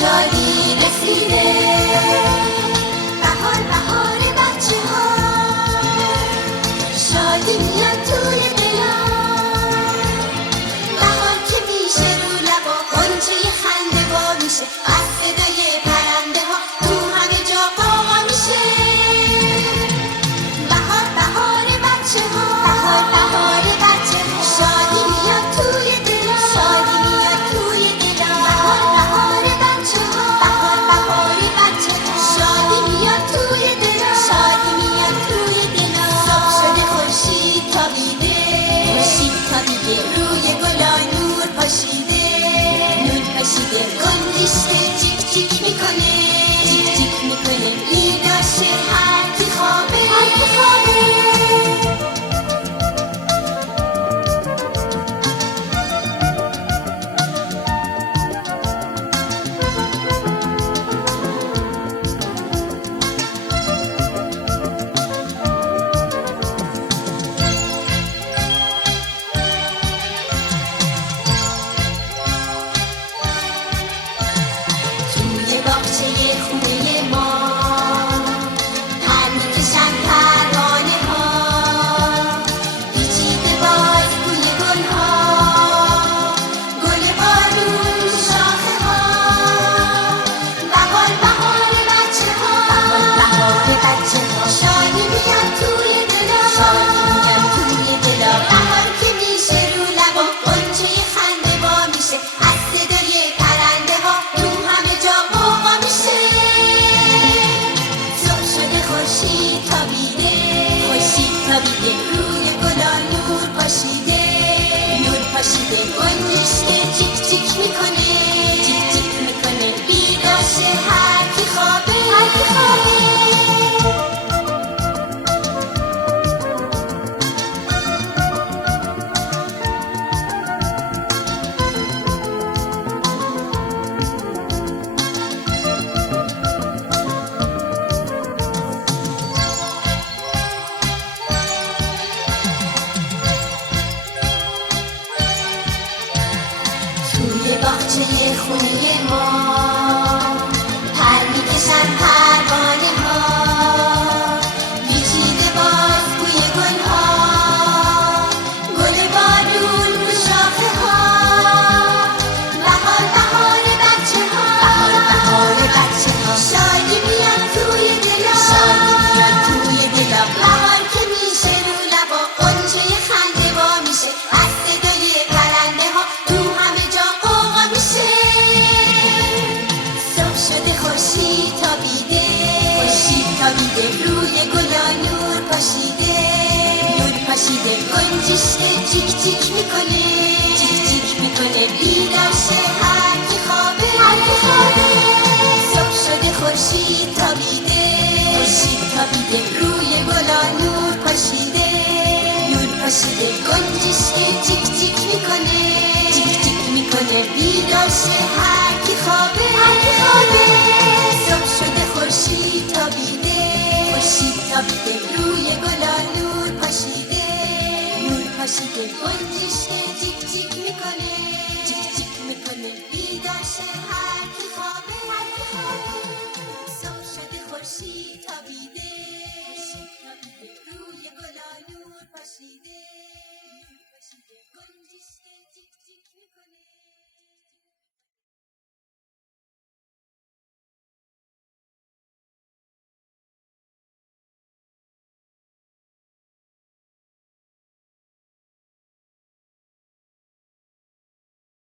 شادی رسیده. بهار بهار بچه ها، شادی میاد توی دلا. بهار که میشه رو لبا، غنچه خنده وا میشه، از صدای پرنده ها تو همه جا قاقا میشه. بهار بهار بچه ها، بهار بهار بچه ها، شادی میاد توی دلا. شادی میاد توی دلا. بهار بهار بچه ها، بهار بهار بچه ها، شادی میاد توی دلا. شادی میاد توی دلا. صبح شده خورشید تابیده، خورشید تابیده، روی گلا نور پاشیده، نور پاشیده، گنجشک جیک جیک میکنه، جیک جیک میکنه، بیدار شه هر کی خوابه، هر کی خوابه. توی باغچه خونه ما پر میکشن پروانه ها، پیچیده باز بوی گل ها، گل بارون شاخه ها. بهار بهار بچه ها، بهار بچه ها، شادی میاد توی دلا. شادی میاد توی دلا. بهار که میشه رو لبا، غنچه خنده وا میشه، از صدای پرنده ها تو همه جا قوقا میشه. صبح شده خورشید تابیده، خورشید تابیده، روی گلا نور پاشیده، نور پاشیده، گنجشک جیک جیک میکنه، جیک جیک میکنه، بیدار شه هر کی خوابه، هر کی خوابه. توی باغچه خونه ما پر میکشن پروانه ها، پیچیده باز بوی گل ها، گل بارون رو شاخه ها. بهار بهار بچه ها، بهار بهار بچه ها، شادی میاد توی دلا. شادی میاد توی دلا. بهار که میشه رو لبا، غنچه خنده وا میشه، از صدای پرنده ها تو همه جا قوقا میشه. صبح شده خورشید تابیده، خورشید تابیده، روی گلا نور پاشیده، نور پاشیده، گنجشک جیک جیک میکنه، جیک جیک میکنه، بیدار شه هر کی خوابه، هر کی خوابه. صبح شده خورشید تابیده، خورشید تابیده، روی گلا نور پاشیده، نور پاشیده، گنجشک جیک جیک میکنه، جیک جیک میکنه، بیدار شه هر کی خوابه، هر کی خوابه. صبح شده خورشید تابیده، خورشید تابیده، روی گلا نور پاشیده، نور پاشیده، گنجشک